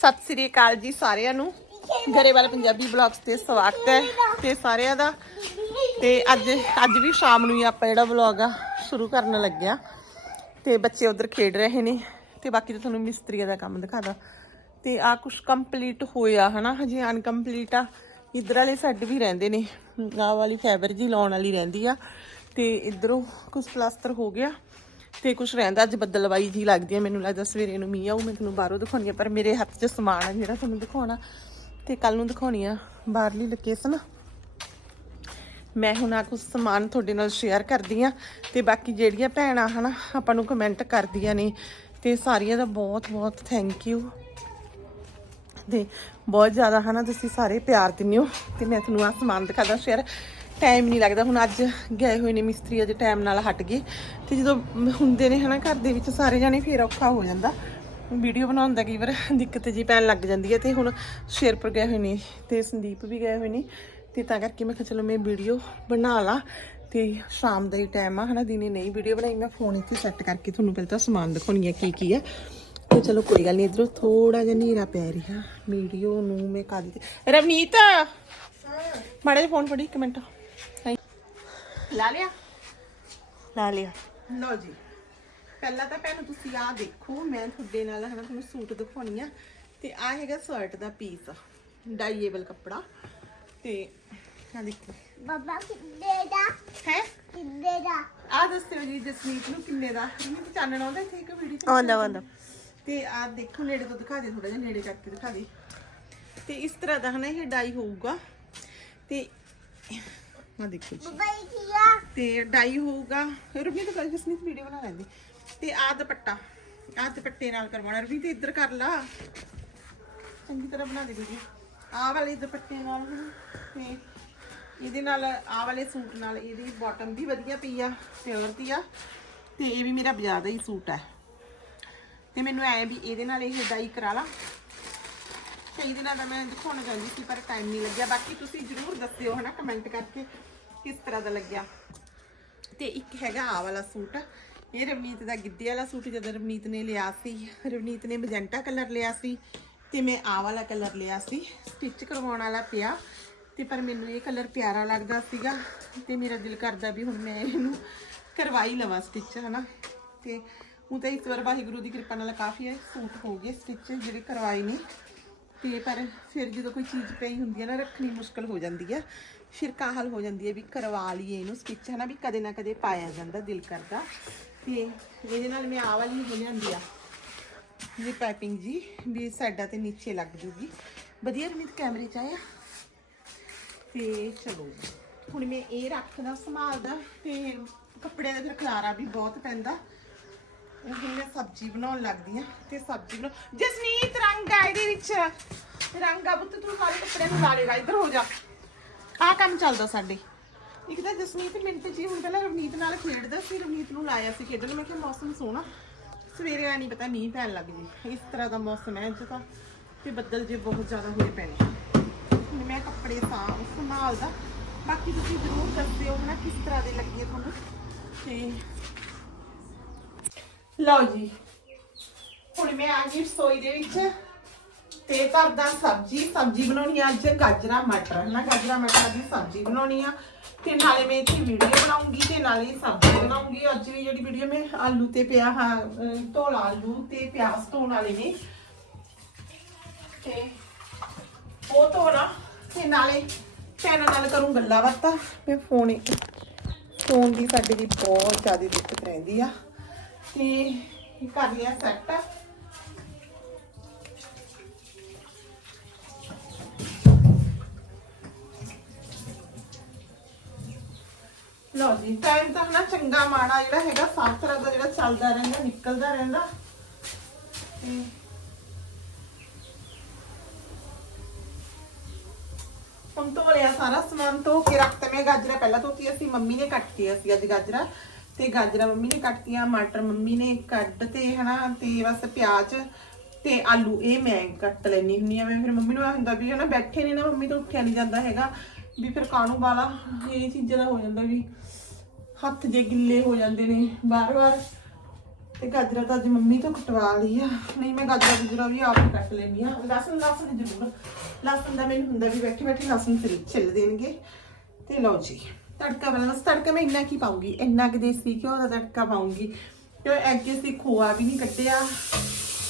ਸਤਿ ਸ੍ਰੀ ਅਕਾਲ ਜੀ ਸਾਰਿਆਂ ਨੂੰ। ਗਰੇਵਾਲ ਪੰਜਾਬੀ ਬਲੌਗਸ ਤੇ ਸਵਾਗਤ ਹੈ ਤੇ ਸਾਰਿਆਂ ਦਾ। ਤੇ ਅੱਜ ਅੱਜ ਵੀ ਸ਼ਾਮ ਨੂੰ ਹੀ ਆਪਾਂ ਜਿਹੜਾ ਵਲੌਗ ਆ, ਸ਼ੁਰੂ ਕਰਨ ਲੱਗਿਆ। ਤੇ ਬੱਚੇ ਉਧਰ ਖੇਡ ਰਹੇ ਨੇ ਤੇ ਬਾਕੀ ਤਾਂ ਤੁਹਾਨੂੰ ਮਿਸਤਰੀਆਂ ਦਾ ਕੰਮ ਦਿਖਾਦਾ ਤੇ ਆ ਕੁਝ ਕੰਪਲੀਟ ਹੋਇਆ ਹਨਾ, ਹਜੇ ਅਨਕੰਪਲੀਟ ਆ। ਇਧਰ ਵਾਲੇ ਸਾਈਡ ਵੀ ਰਹਿੰਦੇ ਨੇ। ਆਹ ਵਾਲੀ ਫਾਈਬਰ ਜੀ ਲਾਉਣ ਵਾਲੀ ਰਹਿੰਦੀ ਆ। ਤੇ ਇਧਰੋਂ ਕੁਝ ਪਲਾਸਟਰ ਹੋ ਗਿਆ। ਤੇ ਕੁਝ ਰਹਿੰਦਾ, ਅੱਜ ਬੱਦਲਵਾਈ ਜੀ ਲੱਗਦੀ ਹੈ ਮੈਨੂੰ ਲੱਗਦਾ ਸਵੇਰੇ ਨੂੰ ਮੀਂਹ ਆਊ, ਮੈਂ ਤੁਹਾਨੂੰ ਬਾਹਰੋਂ ਦਿਖਾਉਣੀ ਆ, ਪਰ ਮੇਰੇ ਹੱਥ 'ਚ ਸਮਾਨ ਹੈ ਜਿਹੜਾ ਤੁਹਾਨੂੰ ਦਿਖਾਉਣਾ। ਤੇ ਕੱਲ ਨੂੰ ਦਿਖਾਉਣੀ ਆ ਬਾਹਰਲੀ ਲੋਕੇਸ਼ਨ ਮੈਂ ਹੁਣ ਆ ਕੁਝ ਸਮਾਨ ਤੁਹਾਡੇ ਨਾਲ ਸ਼ੇਅਰ ਕਰਦੀ ਆ, ਤੇ ਬਾਕੀ ਜਿਹੜੀਆਂ ਭੈਣਾਂ ਹਨਾ, ਆਪਾਂ ਨੂੰ ਕਮੈਂਟ ਕਰਦੀਆਂ ਨੇ, ਤੇ ਸਾਰੀਆਂ ਦਾ ਬਹੁਤ ਬਹੁਤ ਥੈਂਕ ਯੂ ਤੇ ਬਹੁਤ ਜ਼ਿਆਦਾ ਹਨਾ, ਤੁਸੀਂ ਸਾਰੇ ਪਿਆਰ ਦਿੰਦੇ ਹੋ, ਤੇ ਮੈਂ ਤੁਹਾਨੂੰ ਆ ਸਮਾਨ ਦਿਖਾਦਾ ਸ਼ੇਅਰ ਟਾਈਮ ਨਹੀਂ ਲੱਗਦਾ। ਹੁਣ ਅੱਜ ਗਏ ਹੋਏ ਨੇ ਮਿਸਤਰੀ ਅੱਜ ਟਾਈਮ ਨਾਲ ਹਟ ਗਏ। ਤੇ ਜਦੋਂ ਹੁੰਦੇ ਨੇ ਹਨਾ ਘਰ ਦੇ ਵਿੱਚ ਸਾਰੇ ਜਾਣੇ ਫੇਰ ਔਖਾ ਹੋ ਜਾਂਦਾ। ਵੀਡੀਓ ਬਣਾਉਣ ਦਾ ਕਈ ਵਾਰ ਦਿੱਕਤ ਜੀ ਪੈਣ ਲੱਗ ਜਾਂਦੀ ਹੈ। ਤੇ ਹੁਣ ਸ਼ੇਰਪੁਰ ਗਏ ਹੋਏ ਨੇ ਤੇ ਸੰਦੀਪ ਵੀ ਗਏ ਹੋਏ ਨੇ। ਤੇ ਤਾਂ ਕਰਕੇ ਮੈਂ ਕਿਹਾ ਚਲੋ ਮੈਂ ਵੀਡੀਓ ਬਣਾ ਲਾ। ਤੇ ਸ਼ਾਮ ਦਾ ਹੀ ਟਾਈਮ ਆ ਹਨਾ ਦਿਨੇ ਨਹੀਂ ਵੀਡੀਓ ਬਣਾਈ। ਮੈਂ ਫੋਨ ਇੱਥੇ ਸੈੱਟ ਕਰਕੇ ਤੁਹਾਨੂੰ ਪਹਿਲਾਂ ਤਾਂ ਸਮਾਨ ਦਿਖਾਉਣੀ ਹੈ ਕੀ ਕੀ ਹੈ ਤੇ ਚਲੋ ਕੋਈ ਗੱਲ ਨਹੀਂ ਇਧਰੋਂ ਥੋੜਾ ਜਿਹਾ ਨੀਰਾ ਪੈ ਰਿਹਾ। ਵੀਡੀਓ ਨੂੰ ਮੈਂ ਕਰ ਦਿੱਤੀ। ਰਵਨੀਤ! ਮਾੜੇ ਫੋਨ ਫੜੀ ਇੱਕ ਮਿੰਟ। ਲਾ ਲਿਆ? ਲਾ ਲਿਆ। ਲਓ ਜੀ। ਪਹਿਲਾਂ ਤਾਂ ਭੈਣ ਤੁਸੀਂ ਆਹ ਦੇਖੋ ਮੈਂ ਤੁਹਾਡੇ ਨਾਲ ਹਨਾ ਤੁਹਾਨੂੰ ਸੂਟ ਦਿਖਾਉਣੀ ਆ। ਤੇ ਆ ਹੈਗਾ ਸ਼ਰਟ ਦਾ ਪੀਸ ਡਾਈਏਬਲ ਕੱਪੜਾ। ਤੇ ਆ ਦੇਖੋ। ਬਾਬਾ ਕਿੰਨੇ ਦਾ? ਹੈ? ਕਿੰਨੇ ਦਾ? ਆ ਦੱਸਿਓ ਜੀ ਜਸਮੀਤ ਨੂੰ ਕਿੰਨੇ ਦਾ? ਮੈਨੂੰ ਤਾਂ ਚਾਨਣ ਆਉਂਦਾ ਇੱਥੇ ਇੱਕ ਵੀਡੀਓ ਆਉਂਦਾ ਆਉਂਦਾ। ਤੇ ਆ ਦੇਖੋ ਨੇੜੇ ਤੋਂ ਦਿਖਾ ਦੇ ਥੋੜਾ ਜਿਹਾ ਨੇੜੇ ਕਰਕੇ ਦਿਖਾ ਦੇ ਤੇ ਇਸ ਤਰ੍ਹਾਂ ਦਾ ਹਨਾ ਇਹ ਡਾਈ ਹੋਊਗਾ। ਤੇ ਆ ਦੇਖੋ ਜੀ। ਬਾਬਾ ਇਹ ਕੀ ਆ? ਤੇ ਡਾਈ ਹੋਊਗਾ ਰੁਬੀ ਤਾਂ ਕੱਲ ਜਸਮੀਤ ਵੀਡੀਓ ਬਣਾ ਲੈਂਦੀ। ਤੇ ਆ ਦੁਪੱਟਾ ਆ ਦੁਪੱਟੇ ਨਾਲ ਕਰਵਾਉਣਾ। ਰੁਬੀ ਤੇ ਇੱਧਰ ਕਰ ਲਾ। ਚੰਗੀ ਤਰ੍ਹਾਂ ਬਣਾ ਦੇ ਵੀਡੀਓ ਆ ਵਾਲੇ ਦੁਪੱਟੇ ਨਾਲ ਤੇ ਇਹਦੇ ਨਾਲ ਆ ਵਾਲੇ ਸੂਟ ਨਾਲ ਇਹਦੀ ਬਾਟਮ ਵੀ ਵਧੀਆ ਪਈ ਆ ਪਿਓਰ ਦੀ ਆ। ਤੇ ਇਹ ਵੀ ਮੇਰਾ ਬਾਜ਼ਾਰ ਦਾ ਹੀ ਸੂਟ ਹੈ ਤੇ ਮੈਨੂੰ ਐ ਵੀ ਇਹਦੇ ਨਾਲ ਇਹ ਡਾਈ ਕਰਾ ਲਾ। ਕਈ ਦਿਨਾਂ ਦਾ ਮੈਂ ਦਿਖਾਉਣਾ ਚਾਹੁੰਦੀ ਸੀ ਪਰ ਟਾਈਮ ਨਹੀਂ ਲੱਗਿਆ। ਬਾਕੀ ਤੁਸੀਂ ਜਰੂਰ ਦੱਸਿਓ ਹਨਾ ਕਮੈਂਟ ਕਰਕੇ। ਕਿਸ ਤਰ੍ਹਾਂ ਦਾ ਲੱਗਿਆ? ਤੇ ਇੱਕ ਹੈਗਾ ਆ ਵਾਲਾ ਸੂਟ। ਇਹ ਰਵਨੀਤ ਦਾ ਗਿੱਧੇ ਵਾਲਾ ਸੂਟ, ਜਦੋਂ ਰਵਨੀਤ ਨੇ ਲਿਆ ਸੀ। ਰਵਨੀਤ ਨੇ ਮਜੈਂਟਾ ਕਲਰ ਲਿਆ ਸੀ ਤੇ ਮੈਂ ਆ ਵਾਲਾ ਕਲਰ ਲਿਆ ਸੀ। ਸਟਿਚ ਕਰਵਾਉਣ ਵਾਲਾ ਪਿਆ। ਤੇ ਪਰ ਮੈਨੂੰ ਇਹ ਕਲਰ ਪਿਆਰਾ ਲੱਗਦਾ ਸੀਗਾ ਤੇ ਮੇਰਾ ਦਿਲ ਕਰਦਾ ਵੀ ਹੁਣ ਮੈਂ ਇਹਨੂੰ ਕਰਵਾਈ ਲਵਾਂ ਸਟਿਚ, ਹਨਾ? ਤੇ ਉਹ ਤਾਂ ਇਸ ਵਾਰ ਵਾਹਿਗੁਰੂ ਦੀ ਕਿਰਪਾ ਨਾਲ ਕਾਫੀ ਹੈ ਸੂਟ ਹੋ ਗਏ ਸਟਿਚ, ਜਿਹੜੇ ਕਰਵਾਏ ਨੇ। ਤੇ ਪਰ ਫਿਰ ਜਦੋਂ ਕੋਈ ਚੀਜ਼ ਪਈ ਹੁੰਦੀ ਹੈ ਨਾ, ਰੱਖਣੀ ਮੁਸ਼ਕਲ ਹੋ ਜਾਂਦੀ ਹੈ। ਫਿਰ ਕਾਹਲ ਹੋ ਜਾਂਦੀ ਹੈ ਵੀ ਕਰਵਾ ਲਈਏ ਇਹਨੂੰ ਸਟਿਚ ਹਨਾ ਵੀ ਕਦੇ ਨਾ ਕਦੇ ਪਾਇਆ ਜਾਂਦਾ ਦਿਲ ਕਰਦਾ। ਤੇ ਇਹਦੇ ਨਾਲ ਮੈਂ ਆਹ ਵਾਲੀ ਹੋ ਲਿਆਂਦੀ ਆ। ਇਹ ਪਾਈਪਿੰਗ ਜੀ, ਵੀ ਸਾਡਾ ਤੇ ਨੀਚੇ ਲੱਗ ਜੂਗੀ। ਵਧੀਆ ਰਮਿਤ ਕੈਮਰੇ ਚ ਆਇਆ? ਤੇ ਚਲੋ ਹੁਣ ਮੈਂ ਇਹ ਰੱਖਦਾ, ਸੰਭਾਲਦਾ ਤੇ ਕੱਪੜੇ ਦਾ ਫਿਰ ਖਲਾਰਾ ਵੀ ਬਹੁਤ ਪੈਂਦਾ। ਇਹ ਹੁਣ ਮੈਂ ਸਬਜ਼ੀ ਬਣਾਉਣ ਲੱਗਦੀ ਆ ਤੇ ਸਬਜ਼ੀ ਬਣਾ ਜਸਮੀਤ, ਰੰਗ ਆ ਇਹਦੇ ਵਿੱਚ। ਰੰਗ ਆ ਪੁੱਤ, ਤੂੰ ਸਾਰੇ ਕੱਪੜਿਆਂ ਨੂੰ ਲਾ ਲੇਗਾ, ਇੱਧਰ ਹੋ ਜਾ। ਆਹ ਕੰਮ ਚੱਲਦਾ ਸਾਡੇ। ਇੱਕ ਤਾਂ ਜਸਮੀਤ ਮਿੰਟ ਜੀ, ਹੁਣ ਪਹਿਲਾਂ ਰਵਨੀਤ ਨਾਲ ਖੇਡਦਾ ਸੀ, ਰਵਨੀਤ ਨੂੰ ਲਾਇਆ ਸੀ ਖੇਡਣ। ਮੈਂ ਕਿਹਾ ਮੌਸਮ ਸੋਹਣਾ। ਸਵੇਰੇ ਆ ਨਹੀਂ ਪਤਾ ਮੀਂਹ ਪੈਣ ਲੱਗ ਜੇ ਇਸ ਤਰ੍ਹਾਂ ਦਾ ਮੌਸਮ ਹੈ, ਅੱਜ ਤਾਂ ਤੇ ਬੱਦਲ ਜੇ ਬਹੁਤ ਜ਼ਿਆਦਾ ਹੋਏ ਪਏ ਨੇ। ਹੁਣ ਮੈਂ ਕੱਪੜੇ ਸਾਂ ਸੰਭਾਲਦਾ ਬਾਕੀ ਤੁਸੀਂ ਜ਼ਰੂਰ ਦੱਸਿਓ ਨਾ ਕਿਸ ਤਰ੍ਹਾਂ ਦੇ ਲੱਗੇ ਤੁਹਾਨੂੰ। ਤੇ ਲਓ ਜੀ। ਹੁਣ ਮੈਂ ਆ ਗਈ ਰਸੋਈ ਦੇ ਵਿੱਚ। ਤੇ ਕਰਦਾ ਸਬਜ਼ੀ ਸਬਜ਼ੀ ਬਣਾਉਣੀ ਆ ਅੱਜ ਗਾਜਰਾਂ ਮਟਰ ਨਾ? ਗਾਜਰਾਂ ਮਟਰ ਦੀ ਸਬਜ਼ੀ ਬਣਾਉਣੀ ਆ। ਤੇ ਨਾਲੇ ਮੈਂ ਇੱਥੇ ਵੀਡੀਓ ਬਣਾਉਂਗੀ ਤੇ ਨਾਲੇ ਸਬਜ਼ੀ ਬਣਾਉਂਗੀ। ਅੱਜ ਵੀ ਜਿਹੜੀ ਵੀਡੀਓ ਮੈਂ ਆਲੂ ਤੇ ਪਿਆ ਹਾਂ ਅਹ, ਧੋਲਾ ਆਲੂ ਤੇ ਪਿਆਜ਼ ਧੋਣ ਵਾਲੇ ਨੇ। ਤੇ ਉਹ ਧੋਣਾ। ਤੇ ਨਾਲੇ ਭੈਣਾਂ ਨਾਲ ਕਰੂੰ ਗੱਲਾਂ ਬਾਤਾਂ। ਮੈਂ ਫੋਨ ਫੋਨ ਦੀ ਸਾਡੇ ਦੀ ਬਹੁਤ ਜ਼ਿਆਦਾ ਦਿੱਕਤ ਰਹਿੰਦੀ ਆ। ਤੇ ਕਰ ਲਿਆ ਸੈੱਟ ਲਓ ਜੀ ਟਾਈਮ ਤਾਂ ਹਨਾ ਚੰਗਾ ਮਾੜਾ ਜਿਹੜਾ ਹੈਗਾ ਸਭ ਤਰ੍ਹਾਂ ਦਾ ਜਿਹੜਾ ਚੱਲਦਾ ਰਹਿੰਦਾ, ਨਿਕਲਦਾ ਰਹਿੰਦਾ। ਤੇ ਹੁਣ ਧੋ ਲਿਆ ਸਾਰਾ ਸਮਾਨ, ਧੋ ਕੇ ਰੱਖਤੇ ਮੈਂ ਗਾਜਰਾਂ ਪਹਿਲਾਂ ਧੋਤੀਆਂ ਸੀ, ਮੰਮੀ ਨੇ ਕੱਟਤੀਆਂ ਸੀ ਅੱਜ ਗਾਜਰਾਂ। ਤੇ ਗਾਜਰਾਂ ਮੰਮੀ ਨੇ ਕੱਟਤੀਆਂ ਮਟਰ ਮੰਮੀ ਨੇ ਕੱਟ ਤੇ ਹਨਾ, ਤੇ ਬਸ ਪਿਆਜ਼ ਤੇ ਆਲੂ, ਇਹ ਮੈਂ ਕੱਟ ਲੈਣੀ ਹੁੰਨੀ ਆ। ਮੈਂ ਫਿਰ ਮੰਮੀ ਨੂੰ ਇਹ ਹੁੰਦਾ ਵੀ ਹਨਾ, ਬੈਠੇ ਨੇ ਨਾ, ਮੰਮੀ ਤੋਂ ਉੱਠਿਆ ਨਹੀਂ ਜਾਂਦਾ ਹੈਗਾ। ਵੀ ਫਿਰ ਕਾਹਨੂੰ ਵਾਲਾ, ਇਹ ਚੀਜ਼ਾਂ ਦਾ ਹੋ ਜਾਂਦਾ ਵੀ ਹੱਥ ਜੇ ਗਿੱਲੇ ਹੋ ਜਾਂਦੇ ਨੇ ਬਾਰ-ਬਾਰ ਤੇ ਗਾਜਰਾਂ ਤਾਂ ਅੱਜ ਮੰਮੀ ਤੋਂ ਕਟਵਾ ਲਈ ਆ। ਨਹੀਂ, ਮੈਂ ਗਾਜਰਾਂ ਗੁਜਰਾ ਵੀ ਆਪ ਹੀ ਕੱਟ ਲੈਂਦੀ ਆ ਲਸਣ ਲਸਣ ਜ਼ਰੂਰ। ਲਸਣ ਦਾ ਮੈਨੂੰ ਹੁੰਦਾ ਵੀ ਬੈਠੇ ਬੈਠੇ ਲਸਣ ਛਿੱਲ ਛਿੱਲ ਦੇਣਗੇ। ਤੇ ਲਓ ਜੀ, ਤੜਕਾ ਵਾਲਾ ਬਸ ਤੜਕਾ ਮੈਂ ਇੰਨਾ ਕੀ ਪਾਉਂਗੀ? ਇੰਨਾ ਕਿ ਦੇਸੀ ਘਿਓ ਦਾ ਤੜਕਾ ਪਾਉਂਗੀ। ਤੇ ਅੱਗੇ ਸੀ ਖੋਆ ਵੀ ਨਹੀਂ ਕੱਟਿਆ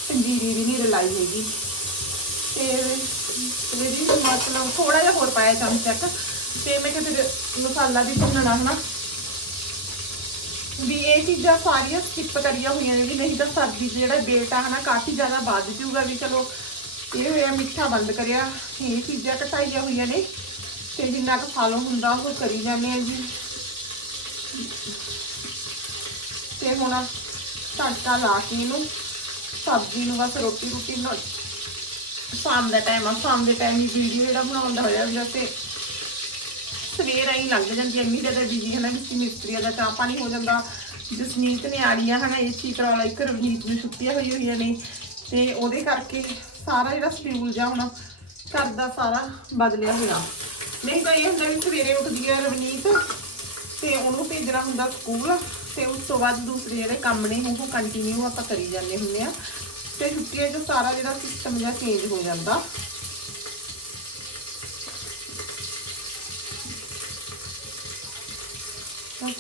ਪੰਜੀਰੀ ਵੀ ਨਹੀਂ ਰਲਾਈ ਹੈਗੀ। ਤੇ ਇਹਦੀ ਮਤਲਬ ਥੋੜਾ ਜਿਹਾ ਹੋਰ ਪਾਇਆ ਚਮਚਾ ਕੁ ਤੇ ਮੈਂ ਕਿਹਾ ਫਿਰ ਮਸਾਲਾ ਵੀ ਭੁੰਨਣਾ ਹਨਾ। ਵੀ ਇਹ ਚੀਜ਼ਾਂ ਸਾਰੀਆਂ ਸਕਿਪ ਕਰੀਆਂ ਹੋਈਆਂ ਨੇ ਵੀ ਨਹੀਂ ਤਾਂ ਸਰਦੀ ਦਾ ਜਿਹੜਾ ਵੇਟ ਆ ਹਨਾ, ਕਾਫੀ ਜ਼ਿਆਦਾ ਵੱਧ ਜਾਊਗਾ ਵੀ ਚਲੋ, ਇਹ ਹੋਇਆ ਮਿੱਠਾ ਬੰਦ ਕਰਿਆ, ਇਹ ਚੀਜ਼ਾਂ ਘਟਾਈਆਂ ਹੋਈਆਂ ਨੇ ਤੇ ਜਿੰਨਾ ਕੁ ਫਾਲੋ ਹੁੰਦਾ ਉਹ ਕਰੀ ਜਾਂਦੇ ਆ ਜੀ। ਤੇ ਹੁਣ ਤੜਕਾ ਲਾ ਕੇ ਇਹਨੂੰ, ਸਬਜ਼ੀ ਨੂੰ ਬਸ ਰੋਟੀ ਰੋਟੀ ਨਾਲ ਸ਼ਾਮ ਦਾ ਟਾਈਮ ਆ, ਸ਼ਾਮ ਦੇ ਟਾਈਮ ਹੀ ਵੀਡੀਓ ਜਿਹੜਾ ਬਣਾਉਣ ਦਾ ਹੋਇਆ ਹੁੰਦਾ ਤੇ ਸਵੇਰ ਆਈ ਲੰਘ ਜਾਂਦੀ ਹੈ ਇੰਨੀ ਜ਼ਿਆਦਾ ਬਿਜ਼ੀ ਹੈ ਨਾ ਵਿੱਚ ਮਿਸਤਰੀਆਂ ਦਾ ਚਾਹ ਪਾਣੀ ਹੋ ਜਾਂਦਾ। ਜਸਨੀਤ ਨੇ ਆੜੀਆਂ ਹਨਾ, ਇਹ ਤਰ੍ਹਾਂ ਵਾਲਾ ਇੱਕ ਰਵਨੀਤ ਨੂੰ ਛੁੱਟੀਆਂ ਹੋਈ ਹੋਈਆਂ ਨੇ ਤੇ ਉਹਦੇ ਕਰਕੇ ਸਾਰਾ ਜਿਹੜਾ ਸ਼ਡਿਊਲ ਜਾਂ ਹੁਣ ਘਰ ਦਾ ਸਾਰਾ ਬਦਲਿਆ ਹੋਇਆ। ਨਹੀਂ ਤਾਂ ਇਹ ਹੁੰਦਾ ਵੀ ਸਵੇਰੇ ਉੱਠਦੀ ਹੈ ਰਵਨੀਤ ਤੇ ਉਹਨੂੰ ਭੇਜਣਾ ਹੁੰਦਾ ਸਕੂਲ ਤੇ ਉਸ ਤੋਂ ਬਾਅਦ ਦੂਸਰੇ ਜਿਹੜੇ ਕੰਮ ਨੇ, ਉਹ ਕੰਟੀਨਿਊ ਆਪਾਂ ਕਰੀ ਜਾਂਦੇ ਹੁੰਦੇ ਆ। ਤੇ ਛੁੱਟੀਆਂ 'ਚ ਸਾਰਾ ਜਿਹੜਾ ਸਿਸਟਮ ਜਿਹਾ ਚੇਂਜ ਹੋ ਜਾਂਦਾ।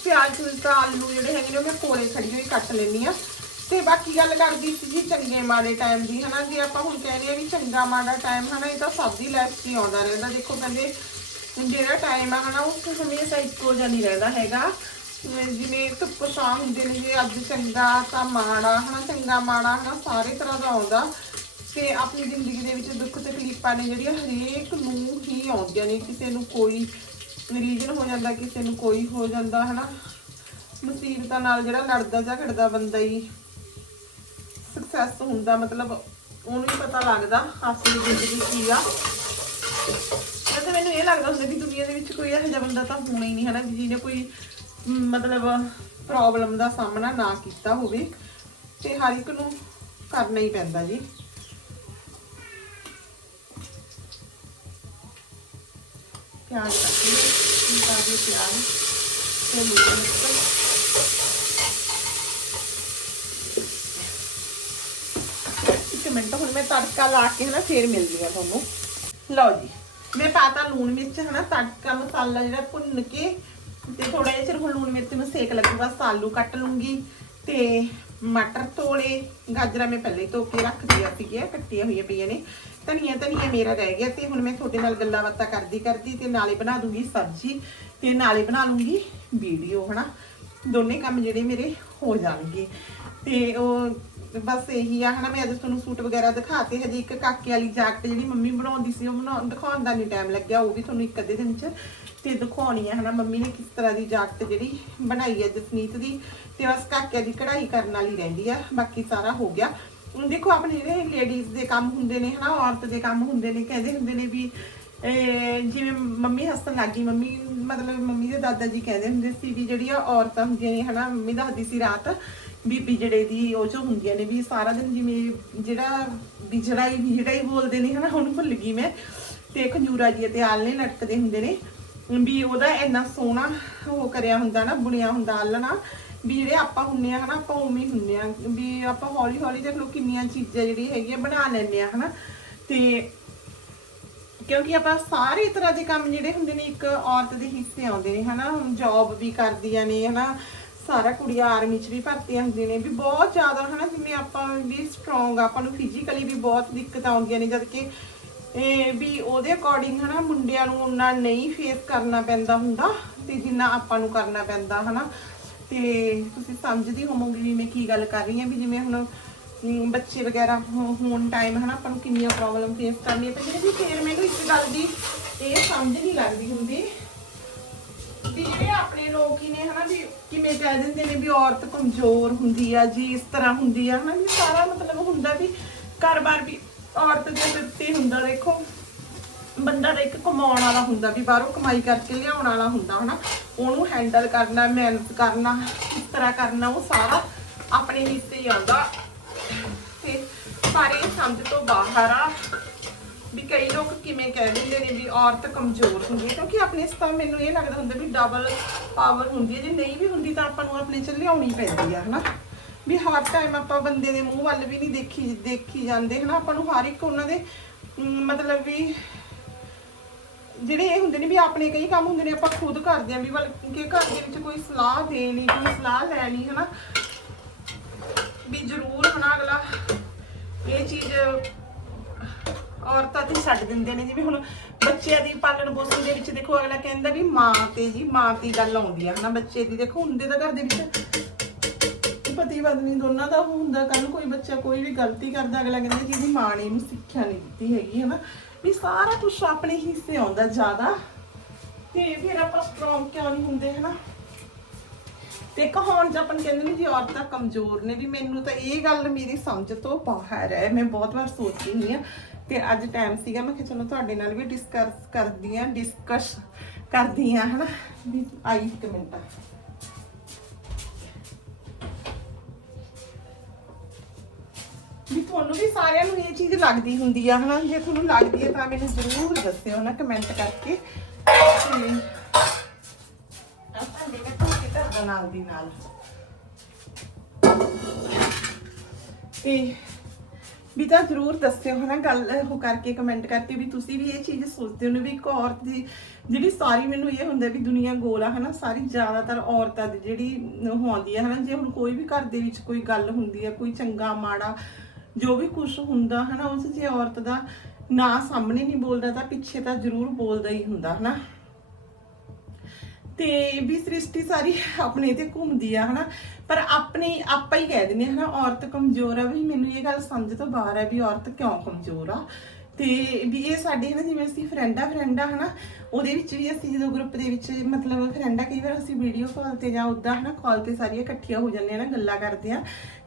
ਪਿਆਜ਼ ਤੇ ਆਲੂ ਜਿਹੜੇ ਹੈਗੇ ਨੇ ਉਹ ਮੈਂ ਕੋਲੇ ਖੜੀ ਹੋਈ ਕੱਟ ਲੈਣੀ ਆ ਤੇ ਬਾਕੀ ਗੱਲ ਕਰਦੀ ਸੀ ਜੀ ਚੰਗੇ ਮਾੜੇ ਟਾਈਮ ਦੀ, ਹਨਾ, ਜੇ ਆਪਾਂ ਹੁਣ ਰਹੇ ਆ ਵੀ ਚੰਗਾ ਮਾੜਾ ਟਾਈਮ ਹਨਾ, ਇਹ ਤਾਂ ਸਭ ਦੀ ਲਾਈਫ 'ਚ ਹੀ ਆਉਂਦਾ ਰਹਿੰਦਾ। ਦੇਖੋ ਕਹਿੰਦੇ ਜਿਹੜਾ ਟਾਈਮ ਆ, ਹਨਾ ਉਹ ਹਮੇਸ਼ਾ ਇੱਕੋ ਜਿਹਾ ਨਹੀਂ ਰਹਿੰਦਾ ਹੈਗਾ। ਜਿਵੇਂ ਧੁੱਪ ਛਾਂ ਹੁੰਦੇ ਨੇ ਜੇ ਅੱਜ ਚੰਗਾ ਤਾਂ ਮਾੜਾ ਹਨਾ, ਚੰਗਾ ਮਾੜਾ ਹਨਾ, ਸਾਰੇ ਤਰ੍ਹਾਂ ਦਾ ਆਉਂਦਾ। ਤੇ ਆਪਣੀ ਜ਼ਿੰਦਗੀ ਦੇ ਵਿੱਚ ਦੁੱਖ ਤਕਲੀਫਾਂ ਨੇ ਜਿਹੜੀਆਂ ਹਰੇਕ ਨੂੰ ਹੀ ਆਉਂਦੀਆਂ ਨੇ। ਕਿਸੇ ਨੂੰ ਕੋਈ ਰੀਜਨ ਹੋ ਜਾਂਦਾ, ਕਿਸੇ ਨੂੰ ਕੋਈ ਹੋ ਜਾਂਦਾ, ਹਨਾ। ਮੁਸੀਬਤਾਂ ਨਾਲ ਜਿਹੜਾ ਲੜਦਾ ਝਗੜਦਾ ਬੰਦਾ ਹੀ ਸਕਸੈਸ ਹੁੰਦਾ, ਮਤਲਬ ਉਹਨੂੰ ਹੀ ਪਤਾ ਲੱਗਦਾ ਆਪਣੀ ਜ਼ਿੰਦਗੀ ਕੀ ਆ। ਵੈਸੇ ਮੈਨੂੰ ਇਹ ਲੱਗਦਾ ਹੁੰਦਾ ਕਿ ਦੁਨੀਆ ਦੇ ਵਿੱਚ ਕੋਈ ਇਹੋ ਜਿਹਾ ਬੰਦਾ ਤਾਂ ਹੋਣਾ ਹੀ ਨਹੀਂ, ਹਨਾ ਵੀ ਜਿਹਨੇ ਕੋਈ ਮਤਲਬ ਪ੍ਰੋਬਲਮ ਦਾ ਸਾਹਮਣਾ ਨਾ ਕੀਤਾ ਹੋਵੇ ਤੇ ਹਰ ਇੱਕ ਨੂੰ ਕਰਨਾ ਹੀ ਪੈਂਦਾ ਜੀ। ਪਿਆਜ਼ ਕੱਟ ਲਈ ਪਾ ਦੇ ਪਿਆਜ਼ ਤੇ ਲੂਣ ਮਿਰਚ। ਇੱਕ ਮਿੰਟ, ਹੁਣ ਮੈਂ ਤੜਕਾ ਲਾ ਕੇ ਹਨਾ ਫੇਰ ਮਿਲਦੀ ਆ ਤੁਹਾਨੂੰ। ਲਓ ਜੀ, ਮੈਂ ਪਾਤਾ ਲੂਣ ਮਿਰਚ ਹਨਾ, ਤੜਕਾ ਮਸਾਲਾ ਜਿਹੜਾ ਭੁੰਨ ਕੇ ਤੇ ਥੋੜਾ ਜਿਹਾ ਚਿਰ ਹੁਣ ਲੂਣ ਮਿਰਚ ਨੂੰ ਸੇਕ ਲੱਗੂਗਾ ਆਲੂ ਕੱਟ ਲੂੰਗੀ ਤੇ ਮਟਰ ਤੋਲੇ, ਗਾਜਰਾਂ ਮੈਂ ਪਹਿਲੇ ਧੋ ਕੇ ਰੱਖ ਦਿਆ ਸੀਗੀਆਂ, ਕੱਟੀਆਂ ਹੋਈਆਂ ਪਈਆਂ ਨੇ। ਧਨੀਆ ਧਨੀਆ ਮੇਰਾ ਰਹਿ ਗਿਆ ਤੇ ਹੁਣ ਮੈਂ ਤੁਹਾਡੇ ਨਾਲ ਗੱਲਾਂ ਬਾਤਾਂ ਕਰਦੀ ਕਰਦੀ ਤੇ ਨਾਲੇ ਬਣਾ ਦੂੰਗੀ ਸਬਜ਼ੀ ਤੇ ਨਾਲੇ ਬਣਾ ਲੂੰਗੀ ਵੀਡੀਓ, ਹਨਾ? ਦੋਨੇ ਕੰਮ ਜਿਹੜੇ ਮੇਰੇ ਹੋ ਜਾਣਗੇ। ਤੇ ਉਹ ਬਸ ਇਹੀ ਆ, ਹਨਾ? ਮੈਂ ਅੱਜ ਤੁਹਾਨੂੰ ਸੂਟ ਵਗੈਰਾ ਦਿਖਾਤੇ, ਹਜੇ ਇੱਕ ਕਾਕੇ ਵਾਲੀ ਜੈਕਟ ਜਿਹੜੀ ਮੰਮੀ ਬਣਾਉਂਦੀ ਸੀ, ਉਹ ਬਣਾਉਣ ਦਿਖਾਉਣ ਦਾ ਨਹੀਂ ਟਾਈਮ ਲੱਗਿਆ, ਉਹ ਵੀ ਤੁਹਾਨੂੰ ਇੱਕ ਅੱਧੇ ਦਿਨ ਚ ਤੇ ਦਿਖਾਉਣੀ ਹੈ ਹਨਾ? ਮੰਮੀ ਨੇ ਕਿਸ ਤਰ੍ਹਾਂ ਦੀ ਜੈਕਟ ਜਿਹੜੀ ਬਣਾਈ ਹੈ ਜਸਨੀਤ ਦੀ ਤੇ ਬਸ ਕਾਕੇ ਦੀ ਕਢਾਈ ਕਰਨ ਵਾਲੀ ਰਹਿੰਦੀ ਆ, ਬਾਕੀ ਸਾਰਾ ਹੋ ਗਿਆ। ਹੁਣ ਦੇਖੋ, ਆਪਣੇ ਜਿਹੜੇ ਲੇਡੀਜ਼ ਦੇ ਕੰਮ ਹੁੰਦੇ ਨੇ, ਹਨਾ? ਔਰਤ ਦੇ ਕੰਮ ਹੁੰਦੇ ਨੇ, ਕਹਿੰਦੇ ਹੁੰਦੇ ਨੇ ਵੀ ਜਿਵੇਂ ਮੰਮੀ ਹੱਸਣ ਲੱਗੀ ਮੰਮੀ, ਮਤਲਬ ਮੰਮੀ ਦੇ ਦਾਦਾ ਜੀ ਕਹਿੰਦੇ ਹੁੰਦੇ ਸੀ ਵੀ ਜਿਹੜੀਆਂ ਔਰਤਾਂ ਹੁੰਦੀਆਂ ਨੇ, ਹਨਾ? ਮੰਮੀ ਦੱਸਦੀ ਸੀ ਰਾਤ, ਬੀਬੀ ਜਿਹੜੇ ਦੀ ਉਹ ਜੋ ਹੁੰਦੀਆਂ ਨੇ ਵੀ ਸਾਰਾ ਦਿਨ ਜਿਵੇਂ ਜਿਹੜਾ ਵਿਜੜਾਈ ਵਿਜੜਾਈ ਬੋਲਦੇ ਨੇ, ਹਨਾ? ਉਹਨੂੰ ਭੁੱਲ ਗਈ ਮੈਂ। ਤੇ ਖੰਜੂਰਾ ਜੀ ਤੇ ਆਲਣੇ ਲਟਕਦੇ ਹੁੰਦੇ ਨੇ। ਵੀ ਉਹਦਾ ਇੰਨਾ ਸੋਹਣਾ ਉਹ ਕਰਿਆ ਹੁੰਦਾ ਨਾ, ਬੁਣਿਆ ਹੁੰਦਾ ਆਲਣਾ ਵੀ ਜਿਹੜੇ ਆਪਾਂ ਹੁੰਨੇ ਆ ਹਨਾ, ਆਪਾਂ ਉਵੇਂ ਹੀ ਹੁੰਨੇ ਆ। ਵੀ ਆਪਾਂ ਹੌਲੀ ਹੌਲੀ ਦੇਖ ਲਓ ਕਿੰਨੀਆਂ ਚੀਜ਼ਾਂ ਜਿਹੜੀਆਂ ਹੈਗੀਆਂ ਬਣਾ ਲੈਂਦੇ ਆ, ਹਨਾ। ਤੇ ਕਿਉਂਕਿ ਆਪਾਂ ਸਾਰੇ ਤਰ੍ਹਾਂ ਦੇ ਕੰਮ ਜਿਹੜੇ ਹੁੰਦੇ ਨੇ, ਇੱਕ ਔਰਤ ਦੇ ਹਿੱਸੇ ਆਉਂਦੇ ਨੇ, ਹਨਾ। ਹੁਣ ਜੌਬ ਵੀ ਕਰਦੀਆਂ ਨੇ, ਹਨਾ। ਸਾਰਾ ਕੁੜੀਆਂ ਆਰਮੀ 'ਚ ਵੀ ਭਰਤੀਆਂ ਹੁੰਦੀਆਂ ਨੇ। ਵੀ ਬਹੁਤ ਜ਼ਿਆਦਾ, ਹਨਾ, ਜਿਵੇਂ ਆਪਾਂ ਵੀ ਸਟਰੋਂਗ ਆਪਾਂ ਨੂੰ ਫਿਜ਼ੀਕਲੀ ਵੀ ਬਹੁਤ ਦਿੱਕਤ ਆਉਂਦੀਆਂ ਨੇ, ਜਦ ਕਿ ਇਹ ਵੀ ਉਹਦੇ ਅਕੋਰਡਿੰਗ ਹਨਾ ਮੁੰਡਿਆਂ ਨੂੰ ਉਹਨਾਂ ਨਹੀਂ ਫੇਸ ਕਰਨਾ ਪੈਂਦਾ ਹੁੰਦਾ, ਤੇ ਜਿੰਨਾ ਆਪਾਂ ਨੂੰ ਕਰਨਾ ਪੈਂਦਾ ਹਨਾ। ਤੇ ਤੁਸੀਂ ਸਮਝਦੀ ਹੋਵੋਗੇ ਵੀ ਮੈਂ ਕੀ ਗੱਲ ਕਰ ਰਹੀ ਹਾਂ, ਵੀ ਜਿਵੇਂ ਹੁਣ ਬੱਚੇ ਵਗੈਰਾ ਹੋ- ਹੋਣ ਟਾਈਮ ਹਨਾ, ਆਪਾਂ ਨੂੰ ਕਿੰਨੀਆਂ ਪ੍ਰੋਬਲਮ ਫੇਸ ਕਰਨੀਆਂ ਪੈਂਦੀਆਂ ਵੀ ਫੇਰ ਮੈਨੂੰ ਇੱਕ ਗੱਲ ਦੀ ਇਹ ਸਮਝ ਨਹੀਂ ਲੱਗਦੀ ਹੁੰਦੀ ਵੀ ਜਿਹੜੇ ਆਪਣੇ ਲੋਕ ਹੀ ਨੇ ਹਨਾ, ਵੀ ਕਿਵੇਂ ਕਹਿ ਦਿੰਦੇ ਨੇ ਵੀ ਔਰਤ ਕਮਜ਼ੋਰ ਹੁੰਦੀ ਆ, ਜੀ ਇਸ ਤਰ੍ਹਾਂ ਹੁੰਦੀ ਆ ਹਨਾ, ਵੀ ਸਾਰਾ ਮਤਲਬ ਹੁੰਦਾ ਵੀ ਘਰ-ਬਾਰ ਵੀ ਔਰਤ ਦੇ ਸਿਰ ਹੁੰਦਾ, ਦੇਖੋ। ਬੰਦਾ ਤਾਂ ਇੱਕ ਕਮਾਉਣ ਵਾਲਾ ਹੁੰਦਾ ਵੀ, ਬਾਹਰੋਂ ਕਮਾਈ ਕਰਕੇ ਲਿਆਉਣ ਵਾਲਾ ਹੁੰਦਾ, ਹਨਾ। ਉਹਨੂੰ ਹੈਂਡਲ ਕਰਨਾ, ਮਿਹਨਤ ਕਰਨਾ, ਕਿਸ ਤਰ੍ਹਾਂ ਕਰਨਾ, ਉਹ ਸਾਰਾ ਆਪਣੇ ਹਿੱਸੇ ਹੀ ਆਉਂਦਾ। ਤੇ ਸਾਰੇ ਸਮਝ ਤੋਂ ਬਾਹਰ ਆ ਵੀ ਕਈ ਲੋਕ ਕਿਵੇਂ ਕਹਿ ਦਿੰਦੇ ਨੇ ਵੀ ਔਰਤ ਕਮਜ਼ੋਰ ਹੁੰਦੀ ਹੈ, ਕਿਉਂਕਿ ਆਪਣੇ ਇਸ ਤਾਂ ਮੈਨੂੰ ਇਹ ਲੱਗਦਾ ਹੁੰਦਾ ਵੀ ਡਬਲ ਪਾਵਰ ਹੁੰਦੀ ਹੈ। ਜੇ ਨਹੀਂ ਵੀ ਹੁੰਦੀ ਤਾਂ ਆਪਾਂ ਨੂੰ ਆਪਣੇ ਚ ਲਿਆਉਣੀ ਪੈਂਦੀ ਆ, ਹਨਾ। ਵੀ ਹਰ ਟਾਈਮ ਆਪਾਂ ਬੰਦੇ ਦੇ ਮੂੰਹ ਵੱਲ ਵੀ ਨਹੀਂ ਦੇਖੀ ਦੇਖੀ ਜਾਂਦੇ, ਹਨਾ? ਆਪਾਂ ਨੂੰ ਹਰ ਇੱਕ ਉਹਨਾਂ ਦੇ ਮਤਲਬ ਵੀ ਜਿਹੜੇ ਇਹ ਹੁੰਦੇ ਨੇ ਵੀ ਆਪਣੇ ਕਈ ਕੰਮ ਹੁੰਦੇ ਨੇ, ਆਪਾਂ ਖੁਦ ਕਰਦੇ ਆਂ ਵੀ ਬਲਕਿ ਘਰ ਦੇ ਵਿੱਚ ਕੋਈ ਸਲਾਹ ਦੇਣੀ, ਕੋਈ ਸਲਾਹ ਲੈਣੀ, ਹਨਾ? ਵੀ ਜ਼ਰੂਰ ਹਨਾ, ਅਗਲਾ ਇਹ ਚੀਜ਼ ਔਰਤਾਂ ਤੇ ਛੱਡ ਦਿੰਦੇ ਨੇ, ਜਿਵੇਂ ਹੁਣ ਬੱਚਿਆਂ ਦੀ ਪਾਲਣ ਪੋਸ਼ਣ ਦੇ ਵਿੱਚ ਦੇਖੋ, ਅਗਲਾ ਕਹਿੰਦਾ ਵੀ ਮਾਂ ਤੇ ਜੀ, ਮਾਂ ਦੀ ਗੱਲ ਆਉਂਦੀ ਆ, ਹਨਾ? ਬੱਚੇ ਦੀ ਦੇਖੋ, ਹੁੰਦੇ ਤਾਂ ਘਰ ਦੇ ਵਿੱਚ ਪਤੀ ਪਤਨੀ ਦੋਨਾਂ ਦਾ ਉਹ ਹੁੰਦਾ ਕੱਲ ਕੋਈ ਬੱਚਾ ਕੋਈ ਵੀ ਗਲਤੀ ਕਰਦਾ, ਅਗਲਾ ਕਹਿੰਦਾ ਜੀ ਇਹਦੀ ਮਾਂ ਨੇ ਇਹਨੂੰ ਸਿੱਖਿਆ ਨਹੀਂ ਦਿੱਤੀ ਹੈਗੀ, ਹਨਾ? ਵੀ ਸਾਰਾ ਕੁਝ ਆਪਣੇ ਹਿੱਸੇ ਆਉਂਦਾ ਜ਼ਿਆਦਾ। ਤੇ ਫਿਰ ਆਪਾਂ ਸਟਰੋਂਗ ਕਿਉਂ ਨਹੀਂ ਹੁੰਦੇ, ਹਨਾ? ਤੇ ਕਹਾਉਣ ਚ ਆਪਾਂ ਕਹਿੰਦੇ ਨੇ ਜੀ ਔਰਤਾਂ ਕਮਜ਼ੋਰ ਨੇ, ਵੀ ਮੈਨੂੰ ਤਾਂ ਇਹ ਗੱਲ ਮੇਰੀ ਸਮਝ ਤੋਂ ਬਾਹਰ ਹੈ, ਮੈਂ ਬਹੁਤ ਵਾਰ ਸੋਚੀ ਨਹੀਂ ਆ ਤੇ ਅੱਜ ਟਾਈਮ ਸੀਗਾ, ਮੈਂ ਕਿਹਾ ਚਲੋ ਤੁਹਾਡੇ ਨਾਲ ਵੀ ਡਿਸਕਸ ਕਰਦੀ ਆ ਡਿਸਕਸ ਕਰਦੀ ਆ ਹਨਾ? ਵੀ ਆਈ ਇੱਕ ਮਿੰਟ। ਤੁਹਾਨੂੰ ਵੀ ਸਾਰਿਆਂ ਨੂੰ ਇਹ ਚੀਜ਼ ਲੱਗਦੀ ਹੁੰਦੀ ਆ, ਹਨਾ? ਜੇ ਤੁਹਾਨੂੰ ਲੱਗਦੀ ਹੈ ਤਾਂ ਮੈਨੂੰ ਜ਼ਰੂਰ ਦੱਸਿਓ ਨਾ ਕਮੈਂਟ ਕਰਕੇ। ਆਪਾਂ ਦੇਖਾਂ ਕਿ ਧਰ ਨਾਲ ਦੀ ਨਾਲ। ਤੇ ਵੀ ਤਾਂ ਜ਼ਰੂਰ ਦੱਸਿਓ, ਹਨਾ, ਗੱਲ ਉਹ ਕਰਕੇ ਕਮੈਂਟ ਕਰਕੇ ਵੀ ਤੁਸੀਂ ਵੀ ਇਹ ਚੀਜ਼ ਸੋਚਦੇ ਹੋ ਵੀ ਇੱਕ ਔਰਤ ਦੀ ਜਿਹੜੀ ਸਾਰੀ ਮੈਨੂੰ ਇਹ ਹੁੰਦਾ ਵੀ ਦੁਨੀਆ ਗੋਲ ਆ, ਹਨਾ, ਸਾਰੀ ਜ਼ਿਆਦਾਤਰ ਔਰਤਾਂ ਦੀ ਜਿਹੜੀ ਉਹ ਆਉਂਦੀ ਆ, ਹਨਾ, ਜੇ ਹੁਣ ਕੋਈ ਵੀ ਘਰ ਦੇ ਵਿੱਚ ਕੋਈ ਗੱਲ ਹੁੰਦੀ ਆ, ਕੋਈ ਚੰਗਾ, ਮਾੜਾ ਜੋ ਵੀ ਕੁਝ ਹੁੰਦਾ ਹਨਾ, ਉਸ ਜੇ ਔਰਤ ਦਾ ਨਾ ਸਾਹਮਣੇ ਨਹੀਂ ਬੋਲਦਾ ਤਾਂ ਪਿੱਛੇ ਤਾਂ ਜ਼ਰੂਰ ਬੋਲਦਾ ਹੀ ਹੁੰਦਾ ਹਨਾ। ਤੇ ਵੀ ਸ੍ਰਿਸ਼ਟੀ ਸਾਰੀ ਆਪਣੇ ਤੇ ਘੁੰਮਦੀ ਆ ਹਨਾ, ਪਰ ਆਪਣੇ, ਆਪਾਂ ਹੀ ਕਹਿ ਦਿੰਦੇ ਆ ਹਨਾ, ਔਰਤ ਕਮਜ਼ੋਰ ਆ। ਵੀ ਮੈਨੂੰ ਇਹ ਗੱਲ ਸਮਝ ਤੋਂ ਬਾਹਰ ਹੈ ਵੀ ਔਰਤ ਕਿਉਂ ਕਮਜ਼ੋਰ ਆ? ਤੇ ਵੀ ਇਹ ਸਾਡੇ ਹਨਾ ਜਿਵੇਂ ਅਸੀਂ ਫਰੈਂਡਾ ਫਰੈਂਡਾ ਹਨਾ, ਉਹਦੇ ਵਿੱਚ ਵੀ ਅਸੀਂ ਜਦੋਂ ਗਰੁੱਪ ਦੇ ਵਿੱਚ ਮਤਲਬ ਫਰੈਂਡਾ ਕਈ ਵਾਰ ਅਸੀਂ ਵੀਡੀਓ ਕਾਲ ਤੇ ਜਾਂ ਉਦਾਂ ਹਨਾ ਕਾਲ ਤੇ ਸਾਰੀਆਂ ਇਕੱਠੀਆਂ ਹੋ ਜਾਂਦੇ ਜਾਂਦੀਆਂ ਨਾ ਗੱਲਾਂ ਕਰਦੇ ਆ,